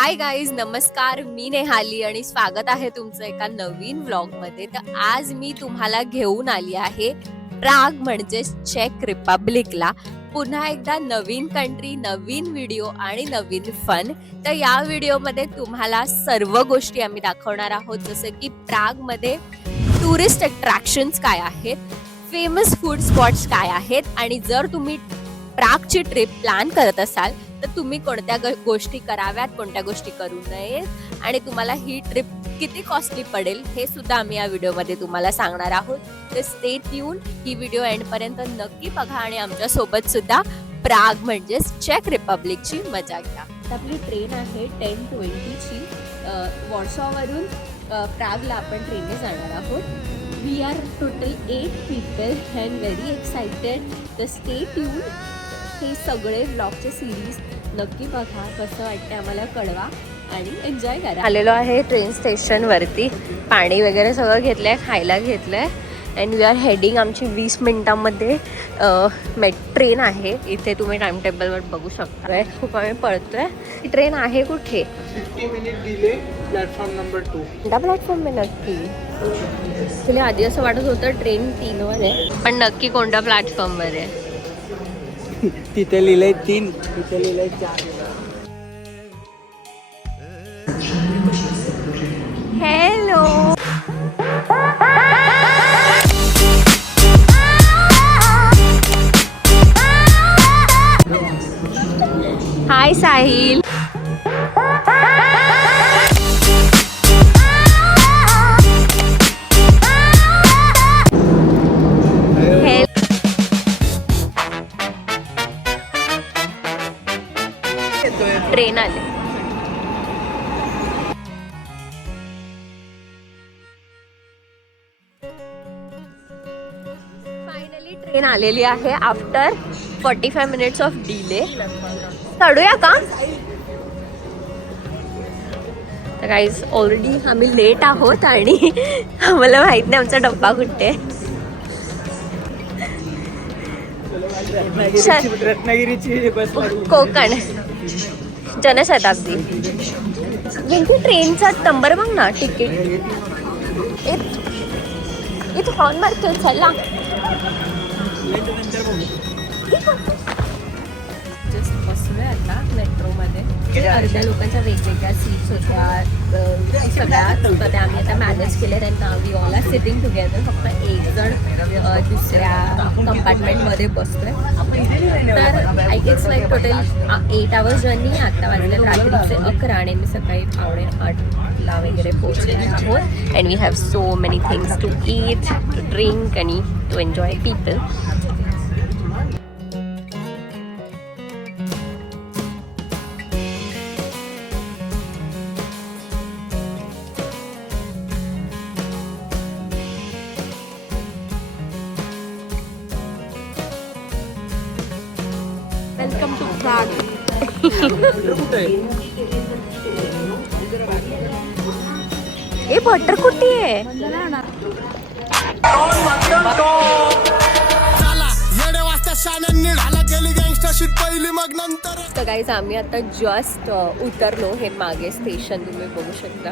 Hi guys, नमस्कार. मी नेहाली आणि स्वागत आहे तुमचं एका नवीन व्लॉग मध्ये. तर आज मी तुम्हाला घेऊन आली आहे प्राग म्हणजे चेक रिपब्लिकला. पुन्हा एकदा नवीन कंट्री, नवीन व्हिडिओ आणि नवीन फन. तर या व्हिडिओमध्ये तुम्हाला सर्व गोष्टी आम्ही दाखवणार आहोत, जसं की प्राग मध्ये टुरिस्ट अट्रॅक्शन्स काय आहेत, फेमस फूड स्पॉट्स काय आहेत, आणि जर तुम्ही प्रागची ट्रिप प्लॅन करत असाल तर तुम्ही कोणत्या गोष्टी कराव्यात, कोणत्या गोष्टी करू नयेत, आणि तुम्हाला ही ट्रिप किती कॉस्टली पडेल हे सुद्धा आम्ही या व्हिडिओमध्ये तुम्हाला सांगणार आहोत. तर स्टे ट्यून, ही व्हिडिओ एंड पर्यंत नक्की बघा आणि आमच्या सोबत सुद्धा प्राग म्हणजेच चेक रिपब्लिकची मजा घ्या. आपली ट्रेन आहे 10:20ची. वॉर्सॉवरून प्रागला आपण ट्रेनने जाणार आहोत. We are total 8 people and very excited. तर स्टे ट्यून, हे सगळे व्लॉगचे सिरीज नक्की बघा, कसं वाटतं आम्हाला कळवा आणि एन्जॉय करा. आलेलो आहे ट्रेन स्टेशनवरती. पाणी वगैरे सगळं घेतलंय, खायला घेतलंय अँड वी आर हेडिंग. आमची 20 मिनिटांमध्ये ट्रेन आहे. इथे तुम्ही टाइम टेबलवर बघू शकता. खूप आम्ही पळतोय. ही ट्रेन आहे कुठे? 50 मिनिट डिले, प्लॅटफॉर्म नंबर 2. कोणता प्लॅटफॉर्म आहे नक्की? तुला आधी असं वाटत होतं ट्रेन 3वर आहे, पण नक्की कोणत्या प्लॅटफॉर्मवर आहे? तिथे लिहिलंय 3, तिथे लिहिलंय 4. हॅलो, हाय साहिल. ट्रेन आले. फायनली ट्रेन आलेली आहे आफ्टर 45 मिनिट्स ऑफ डिले. चढूया का? तर गाईज, ऑलरेडी आम्ही लेट आहोत आणि आम्हाला माहित नाही आमचा डब्बा कुठे. रत्नागिरीची बस, कोकण जनशताब्दी. यांची ट्रेनचा नंबर बघ ना, तिकीट इथं हॉर्न मारतो. चला, जस्ट बसलोय आता मेट्रोमध्ये. अर्ध्या लोकांच्या वेगवेगळ्या सीट्स होत्या सगळ्यात, तर त्या आम्ही आता मॅनेज केल्या. त्यांना we all are sitting together. फक्त एक जण दुसऱ्या कंपार्टमेंटमध्ये बसतोय. तर I guess like total 8 hours journey. आता वाजले रात्रीचे 11 आणि मी सकाळी 7:45 वगैरे पोहोचले आहोत. And we have so many things to eat, to drink आणि to enjoy people. Welcome to Prague. ए बटर कुठे आहे? तर गाईज, आम्ही आता जस्ट उतरलो. हे मागे स्टेशन तुम्ही बघू शकता.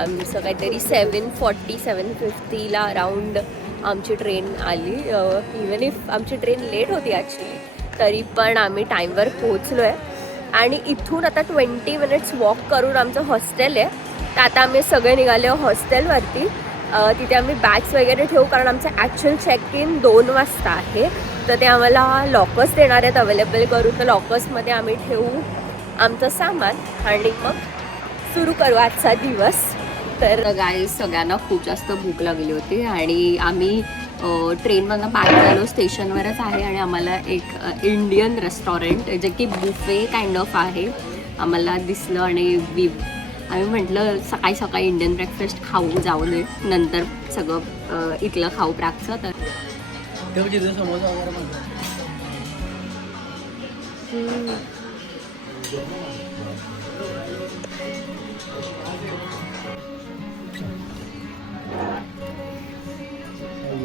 आमचं काहीतरी 7:40 7:50ला अराउंड आमची ट्रेन आली. इवन इफ आमची ट्रेन लेट होती ॲक्च्युली, तरी पण आम्ही टाईमवर पोहोचलो आहे. आणि इथून आता 20 मिनिट्स वॉक करून आमचं हॉस्टेल आहे. तर आता आम्ही सगळे निघाले हॉस्टेलवरती. तिथे आम्ही बॅग्स वगैरे ठेवू, कारण आमचं ॲक्च्युअल चेक इन 2 वाजता आहे. तर ते आम्हाला लॉकर्स देणार आहेत अवेलेबल करून. तर लॉकर्समध्ये आम्ही ठेवू आमचं सामान आणि मग सुरू करू आजचा दिवस. तर गाईज, सगळ्यांना खूप जास्त भूक लागली होती आणि आम्ही ट्रेनमधनं बाहेर आलो. स्टेशनवरच आहे आणि आम्हाला एक इंडियन रेस्टॉरंट जे की बुफे काइंड ऑफ आहे आम्हाला दिसलं. आणि आम्ही म्हटलं सकाळी सकाळी इंडियन ब्रेकफास्ट खाऊ जाऊ दे, नंतर सगळं इथलं खाऊ प्रागचं. तर समोसा वगैरे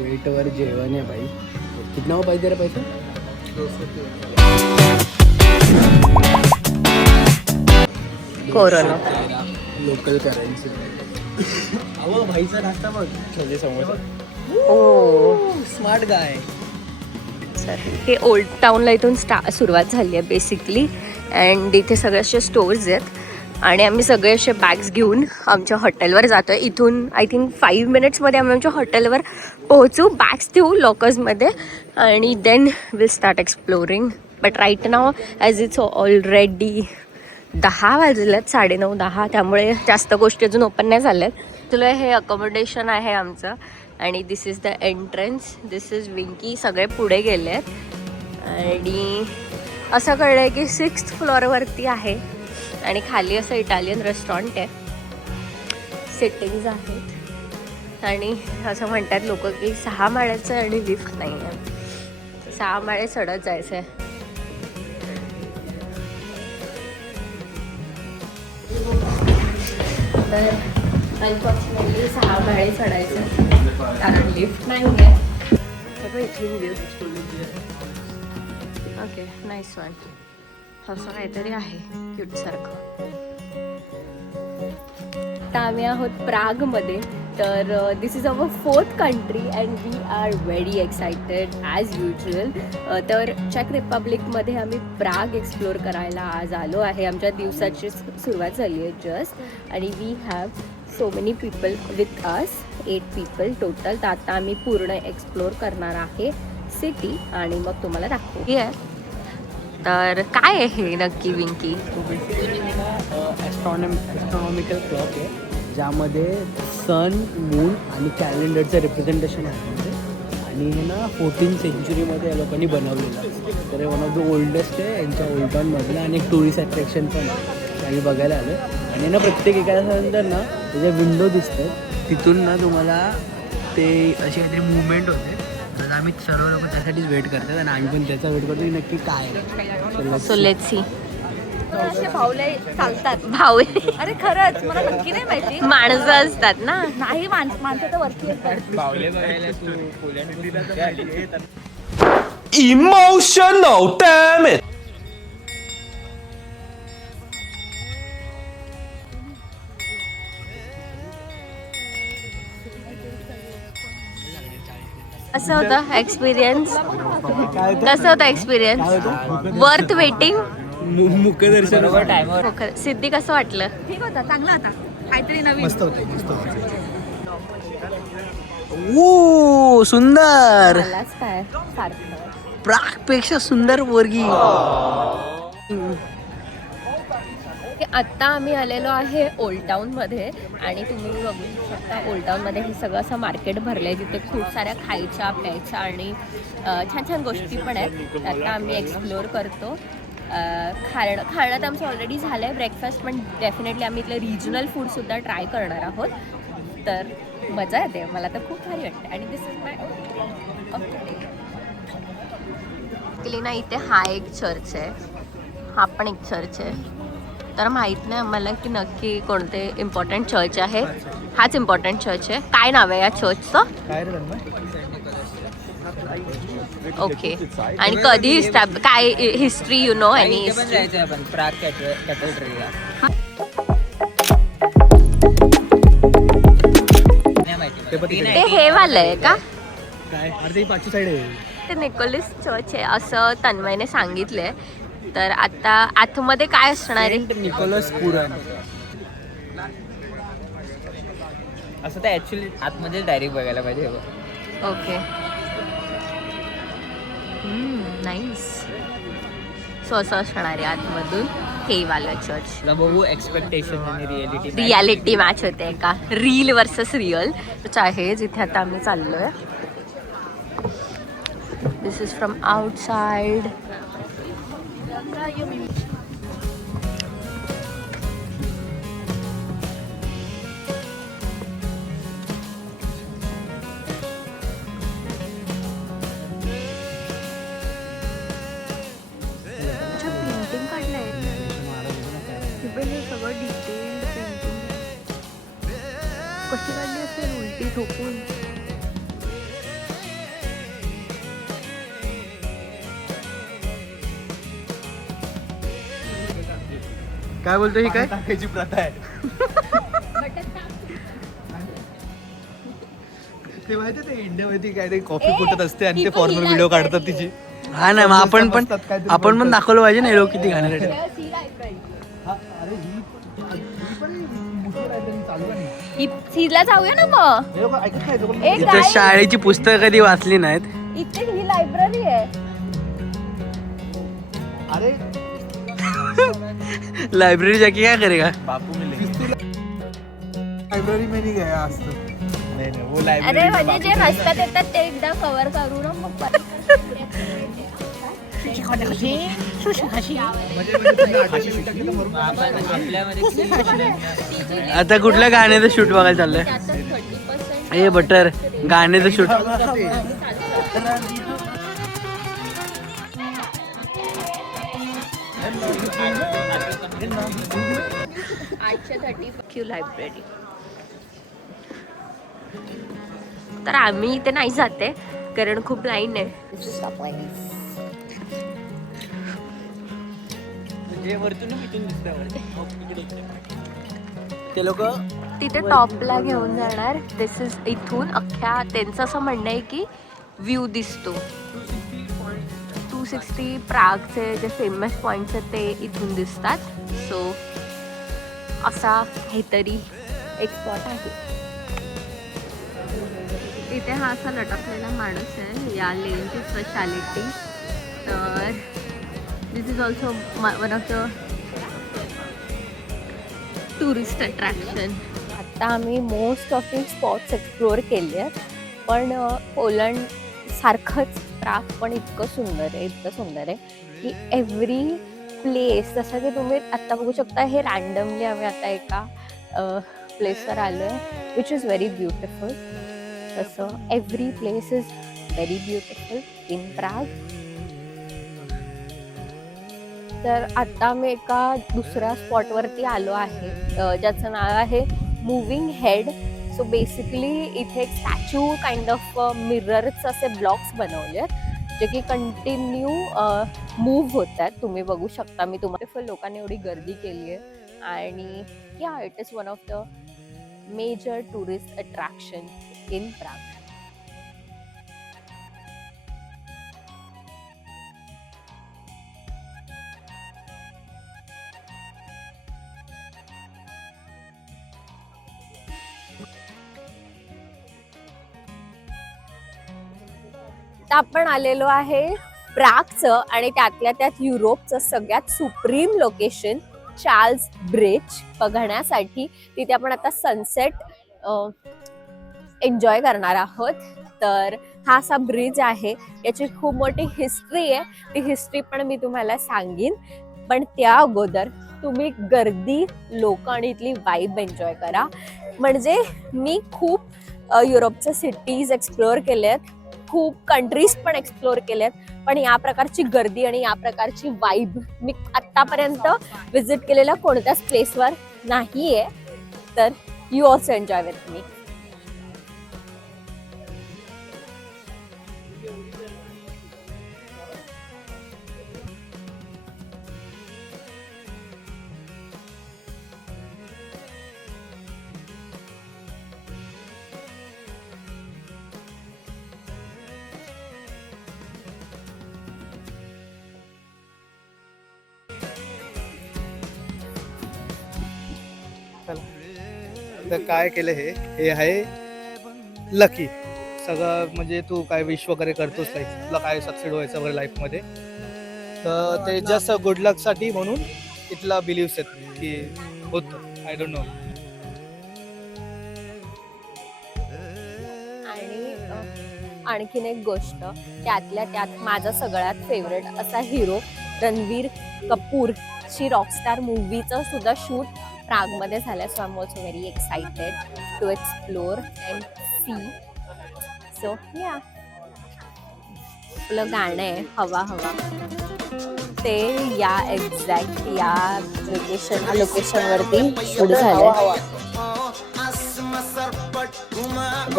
वेटवर जेवण आहे भाई. कितना हो पाहिजे रे पैसे? 200. Corona local currency. अहो भाईचा नाश्ता बघ. छोले समोसा. ओ स्मार्ट गाय. हे ओल्ड टाऊनला इथून सुरुवात झाली आहे बेसिकली. अँड इथे सगळे असे स्टोर्स आहेत आणि आम्ही सगळे असे बॅग्स घेऊन आमच्या हॉटेलवर जातो आहे. इथून आय थिंक 5 मिनिट्समध्ये आम्ही आमच्या हॉटेलवर पोहोचू. बॅग्स ठेवू लॉकर्समध्ये आणि then will start exploring. But right now as it's already 10 वाजलेत, 9:30-10. त्यामुळे जास्त गोष्टी अजून ओपन नाही झाल्यात. तुला हे अकोमोडेशन आहे आमचं आणि this is the entrance. This is Winky. सगळे पुढे गेले आहेत आणि असं कळलं आहे की 6th फ्लोअरवरती आहे आणि खाली असं इटालियन रेस्टॉरंट आहे. सिटिंग्स आहेत आणि असं म्हणतात लोक की 6 माळ्याचं आहे आणि लिफ्ट नाही आहे. 6 माळे चढत जायचं आहे. तर अनफॉर्च्युनेटली 6 माळे चढायचं कारण लिफ्ट नाही आहे. इथून व्ह्यू. Okay nice one. असं काहीतरी आहे क्यूट सारखं. आता आम्ही आहोत प्रागमध्ये. तर this is our 4th country and we are very excited as usual. तर चेक रिपब्लिकमध्ये आम्ही प्राग एक्सप्लोअर करायला आज आलो आहे. आमच्या दिवसाची सुरुवात झाली आहे जस्ट आणि we have so many people with us. 8 people total. तर आता आम्ही पूर्ण एक्सप्लोअर करणार आहे सिटी आणि मग तुम्हाला दाखवू. तर काय आहे हे नक्की विंकी? ॲस्ट्रॉनॉमिकल क्लॉक आहे ज्यामध्ये सन, मून आणि कॅलेंडरचं रिप्रेझेंटेशन आहे. आणि हे ना 14th सेंचुरीमध्ये या लोकांनी बनवलेलं आहे. तर हे वन ऑफ द ओल्डेस्ट आहे यांच्या ओल्ड टाऊनमधलं आणि एक टुरिस्ट अट्रॅक्शन पण आहे. आम्ही बघायला आलो आणि ना प्रत्येक एका तासानंतर ना त्याच्या विंडो दिसतात. तिथून ना तुम्हाला ते अशी काहीतरी मुवमेंट होते. तर आम्ही सर्व लोक त्यासाठीच वेट करतात आणि आम्ही पण त्याचा वेट करतो की नक्की काय आहे. So let's see. भावले चालतात. भावे अरे खरंच मला नक्की नाही माहिती. माणसं असतात ना. नाही माणसं तर वरती असतात. Emotional, damn it! कसं होतं एक्सपिरियन्स? कसं होतं एक्सपिरियन्स? Worth waiting? मुखदर्शन सिद्धी कसं वाटलं? ठीक होता, चांगला होता. काहीतरी नवीन. मस्त होते. ओ सुंदर. मलाच काय सारखं प्राग पेक्षा सुंदर वर्गी. आत्ता आम्ही आलेलो आहे ओल्ड टाऊनमध्ये आणि तुम्ही बघू शकता ओल्ड टाऊनमध्ये हे सगळं असं मार्केट भरलं आहे जिथे खूप साऱ्या खायच्या प्यायच्या आणि छान छान गोष्टी पण आहेत. आता आम्ही एक्सप्लोअर करतो. खाणं तर आमचं ऑलरेडी झालं आहे ब्रेकफास्ट, पण डेफिनेटली आम्ही इथलं रिजनल फूडसुद्धा ट्राय करणार आहोत. तर मजा येते. मला तर खूप भारी वाटते. आणि दिस इज माय ओके ना. इथे हा एक चर्च आहे, हा पण एक चर्च आहे. तर माहीत नाही आम्हाला की नक्की कोणते इम्पॉर्टंट चर्च आहे. हाच इम्पॉर्टंट चर्च आहे. काय नाव आहे या चर्चचं? ओके. आणि कधी काय history you know any history? ते हे वालं आहे का? ते निकोलस चर्च आहे असं तन्मयने सांगितलंय. तर आता आतमध्ये काय असणार आहे? निकोलस पुरण असं तर ऍक्च्युली आतमध्ये डायरेक्ट बघायला पाहिजे. ओके. नाईस. सो असं असणार आहे आतमधून हे वालं चर्च. बघू एक्सपेक्टेशन आणि रियालिटी मॅच होते का? रील वर्सेस रिअल आहे जिथे आता आम्ही चाललोय. दिस इज फ्रॉम आउटसाइड. पेंटिंग काढलंय सगळं डिटेल्ड पेंटिंग. कशी काढली असेल उलटी ठोकून. काय बोलतो ही काय टाकायची प्रथा आहे. ते माहिती ते इंडियामध्ये काय ते कॉफी फुटत असते आणि ते फॉर्मर व्हिडिओ काढतात तिची. हा नाही मग आपण पण दाखवलं पाहिजे ना हे लोक किती घाणेरडे आहेत. सीला जाऊया ना मग. ए, इथं guys, शाळेची पुस्तकं कधी वाचली नाहीत. इथे ही लायब्ररी आहे. अरे लाइब्रेरी जाके क्या करेगा. बापू मिले. लाइब्रेरी में नहीं गया आज तक. नाही नाही वो अरे लायब्ररी म्हणजे जे रस्त्यात येतात ते एकदा कव्हर करू ना मग परत. आपल्यामध्ये आता कुठल्या गाण्याचं शूट बघायला चाललंय. हे बटर गाण्याचं शूट. Q library. तर आम्ही इथे नाही जाते कारण खूप लाईन आहे. जे वरतून इथून दिसतं. ते लोक तिथे टॉपला घेऊन जाणार. दिस इज इथून अख्ख्या त्यांचं असं म्हणणं आहे की व्ह्यू दिसतो. 260 प्रागचे जे फेमस पॉईंट्स आहेत ते इथून दिसतात. सो असा काहीतरी एक स्पॉट आहे. इथे हा असा लटकलेला माणूस आहे. या लेनची स्पेशालिटी. तर this is also one of the tourist attraction. आता आम्ही most of the spots explore केले आहेत. पण पोलंड सारखंच प्राग पण इतकं सुंदर आहे की एव्हरी प्लेस, जसं की तुम्ही आत्ता बघू शकता, हे रँडमली आम्ही आता एका प्लेसवर आलो आहे विच इज व्हेरी ब्युटिफुल. तसं every place is very beautiful in Prague. तर आता मी एका दुसऱ्या स्पॉटवरती आलो आहे ज्याचं नाव आहे मूव्हिंग हेड. सो बेसिकली इथे एक स्टॅच्यू काइंड ऑफ मिररचे असे ब्लॉक्स बनवले आहेत जे की कंटिन्यू मूव्ह होतात. तुम्ही बघू शकता. मी तुम्हाला लोकांनी एवढी गर्दी केली आहे आणि yeah it is one of the major tourist attraction in Prague. आपण आलेलो आहे प्रागचं आणि त्यातल्या त्यात युरोपचं सगळ्यात सुप्रीम लोकेशन चार्ल्स ब्रिज बघण्यासाठी. तिथे आपण आता सनसेट एन्जॉय करणार आहोत. तर हा असा ब्रिज आहे. याची खूप मोठी हिस्ट्री आहे. ती हिस्ट्री पण मी तुम्हाला सांगीन. पण त्या अगोदर तुम्ही गर्दी, लोक आणि इथली वाईब एन्जॉय करा. म्हणजे मी खूप युरोपच्या सिटीज एक्सप्लोअर केल्या आहेत, खूप कंट्रीज पण एक्सप्लोअर केल्यात, पण या प्रकारची गर्दी आणि या प्रकारची वाईब मी आत्तापर्यंत विजिट केलेल्या कोणत्याच प्लेसवर नाही आहे. तर you also enjoy with me. तर काय केलं हे आहे लकी. सगळं म्हणजे तू काय विश वगैरे करतोस लाईफ, तुला काय सक्सेड व्हायचं वगैरे लाईफमध्ये, तर ते जस्ट गुड लकसाठी म्हणून इथला बिलीव्स आहेत की होतं. I don't know. आणि आणखीन एक गोष्ट, त्यातल्या त्यात माझा सगळ्यात फेवरेट असा हिरो रणवीर कपूरची रॉकस्टार मूवीचं सुद्धा शूट प्रागमध्ये झालं. So I am also very excited to explore and see. So yeah आपलं गाणं आहे हवा हवा, ते या एक्झॅक्ट या लोकेशनवरती शूट झालंय.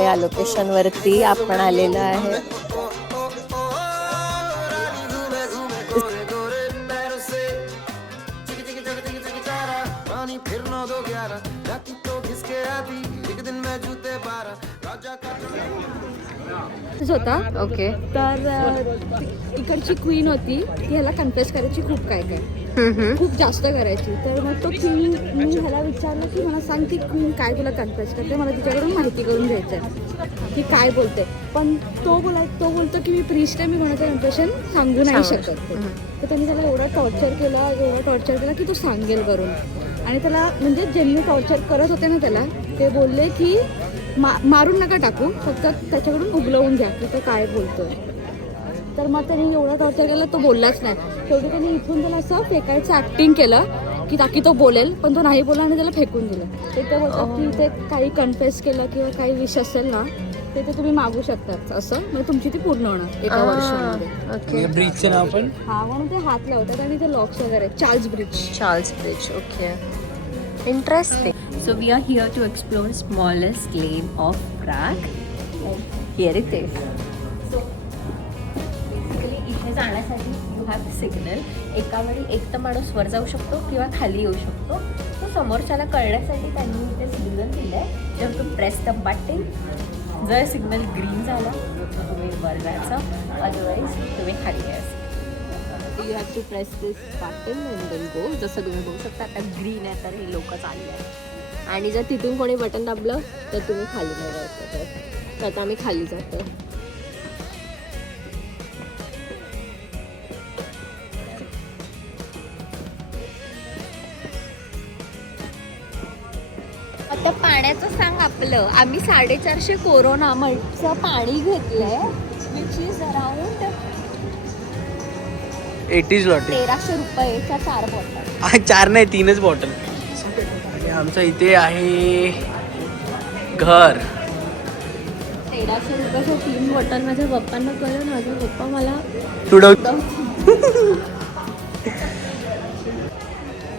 या लोकेशनवरती आपण आलेलो आहे. जवानी फिर 9-2-11 जाती तो किसके आती एक दिन मैं जूते 12 राजा का होता ओके तर इकडची क्वीन होती ती ह्याला कन्फ्ेस करायची खूप काय काय खूप जास्त करायची. तर मग तो क्वीन मी ह्याला विचारलं की मला सांग की क्वीन काय तुला कन्फ्ेस करते, मला तिच्याकडून माहिती करून घ्यायचं आहे की काय बोलते. पण तो बोलतो की मी प्रीस्ट आहे, मी कोणाचं कन्फेशन सांगू नाही शकत. तर त्यांनी त्याला एवढं टॉर्चर केला की तो सांगेल करून. आणि त्याला म्हणजे ज्यांनी टॉर्चर करत होते ना त्याला ते बोलले की मारून नका टाकू, फक्त त्याच्याकडून उगलवून घ्या की तो काय बोलतोय. तर मग त्यांनी एवढा टॉर्चर केला तो बोललाच नाही. शेवटी त्यांनी इथून त्याला असं फेकायचं ॲक्टिंग केलं की ताकी तो बोलेल, पण तो नाही बोलला आणि त्याला फेकून दिलं. ते बोलतात की ते काही कन्फेस केलं किंवा काही विश असेल ना ते तुम्ही मागू शकतात असं, म्हणजे तुमची ती पूर्ण होणार एका वर्षामध्ये. ओके. ब्रिजचं नाव पण हा म्हणून ते हात लावतात आणि ते लॉक्स वगैरे. Charles bridge. Okay. Interesting. So we are here to explore smallest lane of Prague. And here it is. So basically इथे जाण्यासाठी you have signal. एका वेळी एक तर माणूस वर जाऊ शकतो किंवा खाली येऊ शकतो. तो समोरच्याला कळण्यासाठी त्यांनी इथे सिग्नल दिलंय. जर टू प्रेस द बटन, जर सिग्नल ग्रीन झाला तर तुम्ही वर जायचं, अदरवाईज तुम्ही खाली यायचं. You have to press this button and then go. जसं तुम्ही बघू शकता आता ग्रीन आहे तर हे लोक चालले आहेत. आणि जर तिथून कोणी बटन दाबलं तर तुम्ही खाली नाही जायचं. तर आता आम्ही खाली जातो. आता पाण्याचं सांग आपलं. आम्ही 450 कोरोना मल्टचं पाणी घेतलंय which is around 80 lot 1300 रुपयेच्या 4 bottle. 4 नाही 3च बॉटल. आणि आमचं इथे आहे घर. 1300 रुपयाच्या 3 बॉटल माझ्या पप्पांना कळलं. माझा पप्पा मला तुडव.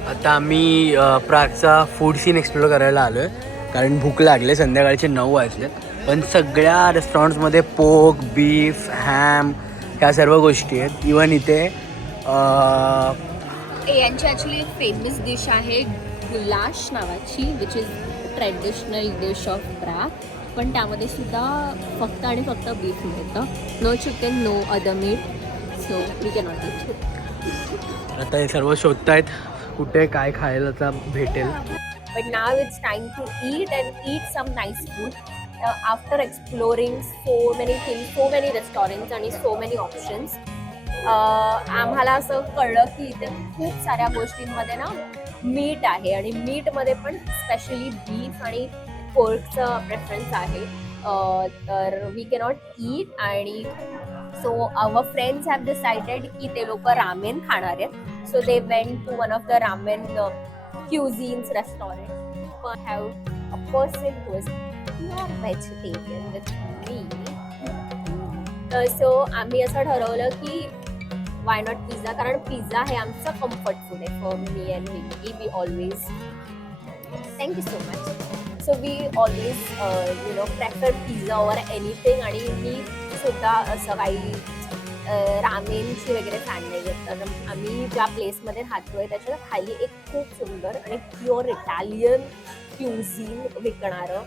आता आम्ही प्रागचा फूड सीन एक्सप्लोर करायला आलो आहे कारण भूक लागले. संध्याकाळचे 9 वाजले. पण सगळ्या रेस्टॉरंट्समध्ये पोक, बीफ, हॅम ह्या सर्व गोष्टी आहेत. इवन इथे यांची ॲक्च्युली एक फेमस डिश आहे गुलाश नावाची which is traditional dish of Prague. पण त्यामध्ये सुद्धा फक्त आणि फक्त बीफ मिळतं. No chicken, no other meat. So we can not eat. आता हे सर्व शोधतायत कुठे काय खायला भेटेल. But now it's time to eat and eat some nice food. After exploring so many things, so many restaurants आणि so many options, आम्हाला असं कळलं की इथे खूप साऱ्या गोष्टींमध्ये ना मीट आहे आणि मीटमध्ये पण स्पेशली बीफ आणि पोर्कचं प्रेफरन्स आहे. तर वी कॅनॉट ईट आणि so our friends have decided की ते लोक रामेन खाणार आहेत. So they went to one of the ramen cuisines restaurant. We have a person who is not vegetarian with me. So आम्ही असं ठरवलं की why not pizza, कारण पिझ्झा हे आमचं कम्फर्ट फूड आहे for me and Vicky. We always thank you so much. So we always prefer pizza over anything. आणि मी सुद्धा असं काही रामेनची वगैरे फॅन नाही घेत. तर आम्ही ज्या प्लेसमध्ये राहतोय त्याच्या खाली एक खूप सुंदर आणि प्युअर इटालियन क्युझिन विकणारं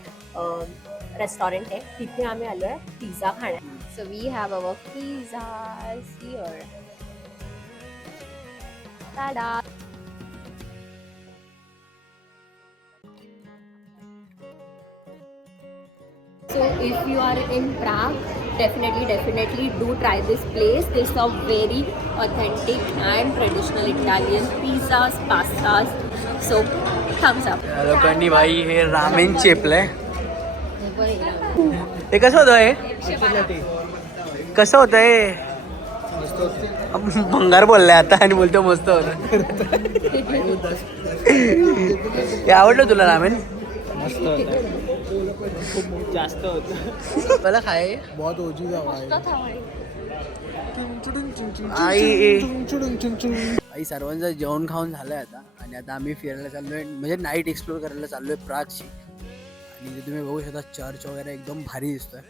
रेस्टॉरंट आहे. तिथे आम्ही आलो आहे पिझ्झा खाण्यात. So we have our pizza here. Tada. So if you are in Prague, definitely do try this place. They serve very authentic and traditional Italian pizzas, pastas. So thumbs up. या लोकांनी भाई हे ramen चेपलंय. हे कसं होतं हे? कसं होतं हे? भंगार बोललाय आता आणि बोलतो मस्त होतं. हे आवडलं तुला रामेन? मस्त होतं. खूप जास्त होतं. मला खाय बहुत ओजी आई सर्वांचं जेवण खाऊन झालंय आता. आणि आता आम्ही फिरायला चाललोय म्हणजे नाईट एक्सप्लोर करायला चाललोय प्रागची. आणि इथे तुम्ही बघू शकता चर्च वगैरे एकदम भारी दिसतोय.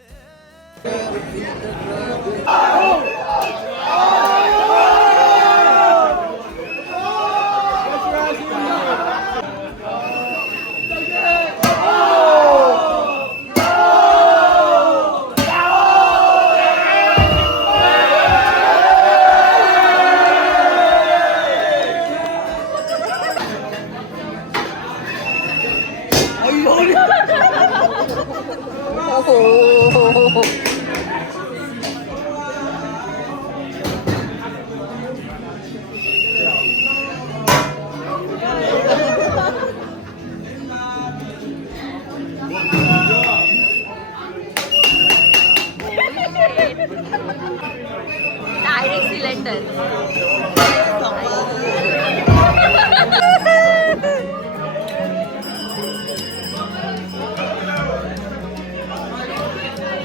Direct cylinder.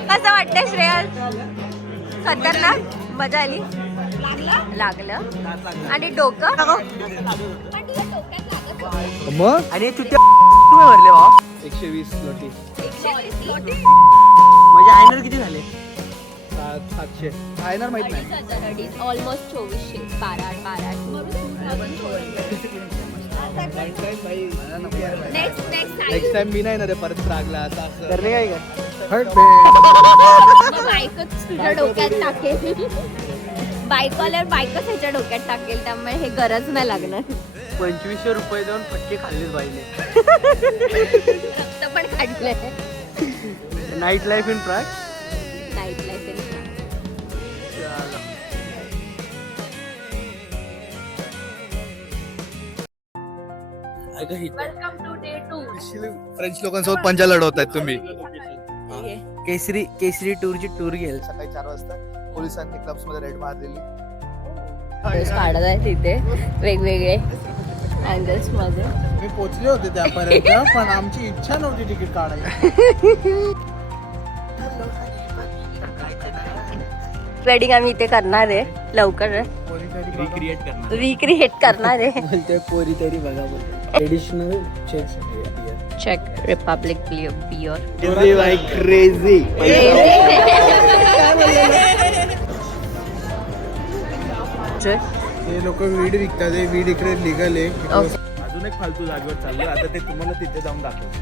कसं वाटतंय श्रेयस? खतरनाक मजा आली. लागलं आणि डोकं मग आणि चुट्या भरले भावा. 120 लोटी म्हणजे आयनर किती झाले? 700 आयनर माहित नाही. ऑलमोस्ट 2400. 12. नेक्स्ट टाइम मी नाही ना रे परत प्रागला आता असं करणे काय काय बायकच तुझ्या डोक्यात टाकेल. बायको आल्यावर बायकच ह्याच्या डोक्यात टाकेल, त्यामुळे हे गरज नाही लागणार. 2500 रुपये देऊन फटके खाल्लेच बाईने. रक्त पण काढलंय. Night life in Prague. Night life welcome to day 2. French लोकांसोबत पंजा लढवतायत तुम्ही. केसरी टूरची टूर घेईल. सकाळी 4 वाजता पोलिसांनी क्लब्स मध्ये रेड मारलेली. काढत आहे तिथे वेगवेगळे अँगल्स मध्ये. मी पोचले होते त्यापर्यंत पण आमची इच्छा नव्हती तिकीट काढायची. वेडिंग आम्ही इथे करणार आहे लवकर. रिक्रिएट करणार आहे. बोलतोय पोरी तरी बघा बोलतोय. ट्रेडिशनल चेक रिपब्लिक बियर. क्रेझी. हे लोक वीड विकतात. हे वीड इकडे लिगल आहे. ओके. अजून एक फालतू जागेवर चाललो आता ते तुम्हाला तिथे जाऊन दाखवतो.